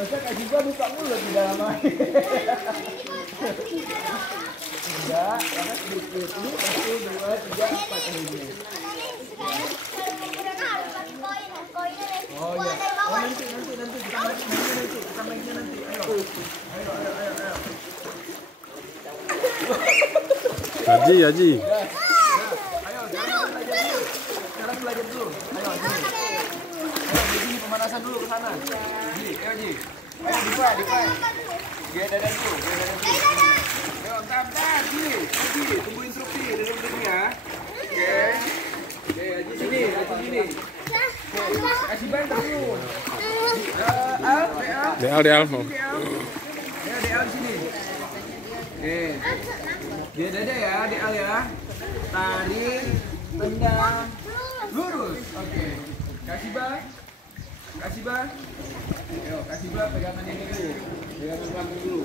Masa Kak Jiba buka mulut di dalam air. Enggak, karena sedikit. Ini 1, 2, 3, 4 ini. Oh iya. Oh nanti kita mainnya nanti. Ayo. Haji. Ayo, sekarang belajar dulu. Ayo, sini. Ayo, begini pemanasan dulu ke sana. Ayo, Ji. Ayo, Dipa. Gaya dada dulu. Ayo, bentar, Ji. Tunggu instruksi dari begini ya. Oke. Oke, Haji sini. Kasih bantu dulu. Deal. Ayo, DL di sini. Oke. Dia dada ya, DL ya. Tarik, tendang, lurus. Oke. Kasih bang. Ayo, kasih bang pegangan ini dulu. Pegangan lambung dulu.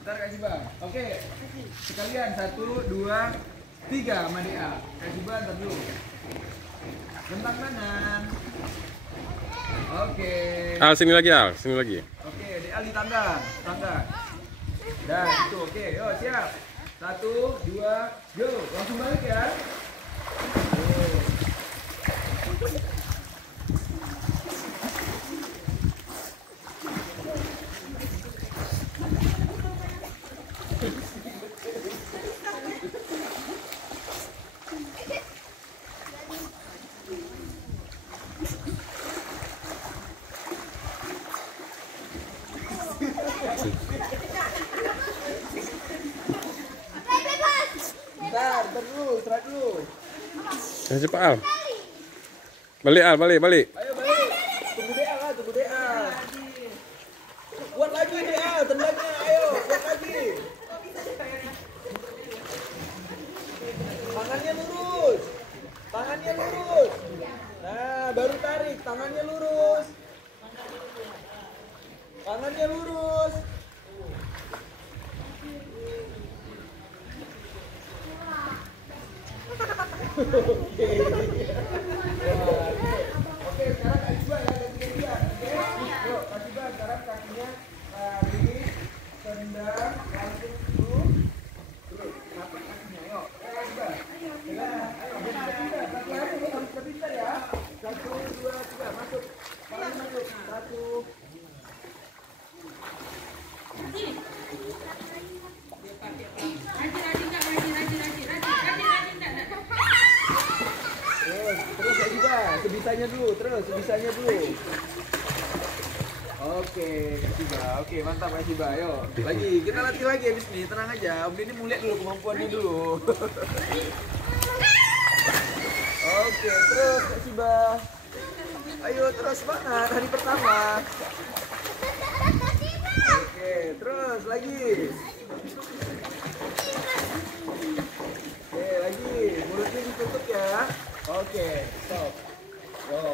Ntar kasih bang. Oke. Sekalian 1, 2, 3 sama DA. Kasih bang ntar dulu. Tentang kanan. Oke. Sini lagi. Oke, DA di tangga. Dan itu oke. Yo, siap. 1, 2, go. Langsung balik ya. Bentar dulu, istirahat dulu. Cepat Al. Balik. Ayo balik. Tunggu DA. Kuat lagi DA, tendangnya. Ayo, kuat lagi. Tangannya lurus. Nah, baru tarik. Tangannya lurus. Oke, sekarang kasih bang ya, ganti-gantian. Oke, yuk kasih bang. Sekarang kakinya tarik, tendang, langsung dulu. Terus, napak kakinya, yuk. Kasih bang. Ayo, pintar. Latihannya harus pintar ya. 1, 2, 3, masuk. Paling masuk. 1. Terus ya juga, sebisanya dulu. Oke, kasih Ba. Oke, mantap kasih Ba. Ayo, lagi. Kita latih lagi habis ini. Tenang aja. Om ini mau lihat dulu kemampuannya dulu. Oke, terus kasih Ba. Ayo, terus semangat hari pertama. Oke, terus lagi. Oke, lagi. Mulutnya ditutup ya. Oke, stop.